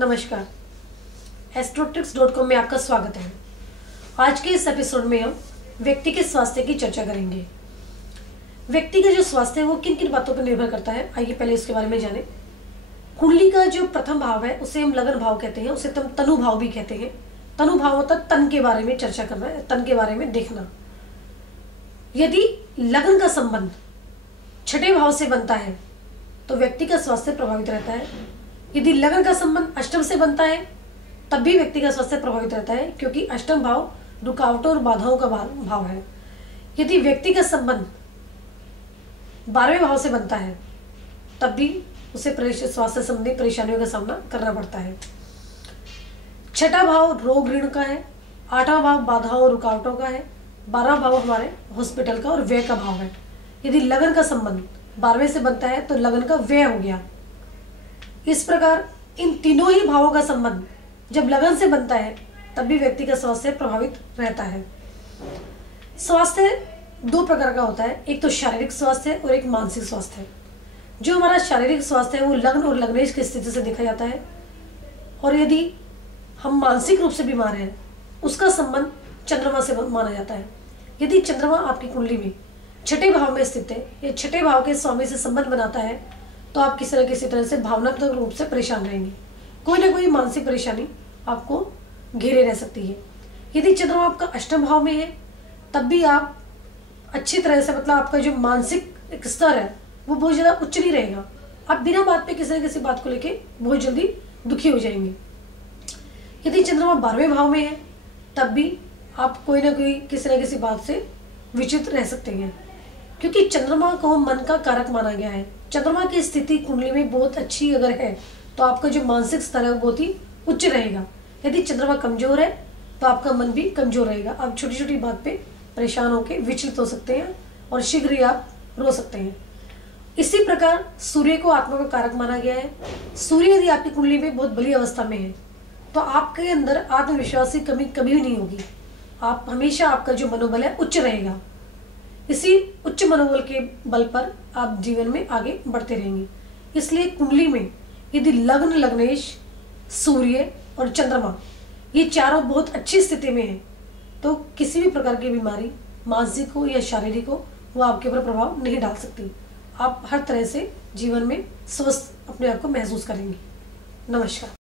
नमस्कार, astrotricks.com में आपका स्वागत है। आज के इस एपिसोड में हम व्यक्ति के स्वास्थ्य की चर्चा करेंगे। व्यक्ति का जो स्वास्थ्य है वो किन किन बातों पर निर्भर करता है, आइए पहले इसके बारे में जानें। कुंडली का जो प्रथम भाव है उसे हम लगन भाव कहते हैं, उसे तनु भाव भी कहते हैं। तनु भाव मतलब तन के बारे में चर्चा करना है, तन के बारे में देखना। यदि लगन का संबंध छठे भाव से बनता है तो व्यक्ति का स्वास्थ्य प्रभावित रहता है। यदि लगन का संबंध अष्टम से बनता है तब भी व्यक्ति का स्वास्थ्य प्रभावित रहता है, क्योंकि अष्टम भाव रुकावटों और बाधाओं का भाव है। यदि व्यक्ति का संबंध 12वें भाव से बनता है तब भी उसे स्वास्थ्य संबंधी परेशानियों का सामना करना पड़ता है। छठा भाव रोग ऋण का है, 8वां भाव बाधाओं और रुकावटों का है, 12वां भाव हमारे हॉस्पिटल का और व्यय का भाव है। यदि लगन का संबंध 12वें से बनता है तो लगन का व्यय हो गया। इस प्रकार इन तीनों ही भावों का संबंध जब लगन से बनता है तब भी व्यक्ति का स्वास्थ्य प्रभावित रहता है। स्वास्थ्य दो प्रकार का होता है, एक तो शारीरिक स्वास्थ्य और एक मानसिक स्वास्थ्य। जो हमारा शारीरिक स्वास्थ्य है वो लग्न और लग्नेश की स्थिति से देखा जाता है, और यदि हम मानसिक रूप से बीमार हैं उसका संबंध चंद्रमा से माना जाता है। यदि चंद्रमा आपकी कुंडली में छठे भाव में स्थित है या छठे भाव के स्वामी से संबंध बनाता है तो आप किसी न किसी तरह से भावनात्मक रूप से परेशान रहेंगे, कोई ना कोई मानसिक परेशानी आपको घेरे रह सकती है। यदि चंद्रमा आपका अष्टम भाव में है तब भी आप अच्छी तरह से, मतलब आपका जो मानसिक एक स्तर है वो बहुत ज़्यादा उच्च नहीं रहेगा। आप बिना बात पे किसी न किसी बात को लेके बहुत जल्दी दुखी हो जाएंगे। यदि चंद्रमा 12वें भाव में है तब भी आप कोई ना कोई किसी न किसी बात से विचलित रह सकते हैं, क्योंकि चंद्रमा को मन का कारक माना गया है। चंद्रमा की स्थिति कुंडली में बहुत अच्छी अगर है तो आपका जो मानसिक स्तर है वो बहुत ही उच्च रहेगा। यदि चंद्रमा कमजोर है तो आपका मन भी कमजोर रहेगा। आप छोटी छोटी बात पे परेशान होकर विचलित हो सकते हैं और शीघ्र ही आप रो सकते हैं। इसी प्रकार सूर्य को आत्मा का कारक माना गया है। सूर्य यदि आपकी कुंडली में बहुत बली अवस्था में है तो आपके अंदर आत्मविश्वास की कमी कभी भी नहीं होगी। आप हमेशा, आपका जो मनोबल है उच्च रहेगा। इसी उच्च मनोबल के बल पर आप जीवन में आगे बढ़ते रहेंगे। इसलिए कुंडली में यदि लग्न, लग्नेश, सूर्य और चंद्रमा ये चारों बहुत अच्छी स्थिति में है तो किसी भी प्रकार की बीमारी, मानसिक हो या शारीरिक हो, वो आपके ऊपर प्रभाव नहीं डाल सकती। आप हर तरह से जीवन में स्वस्थ अपने आप को महसूस करेंगे। नमस्कार।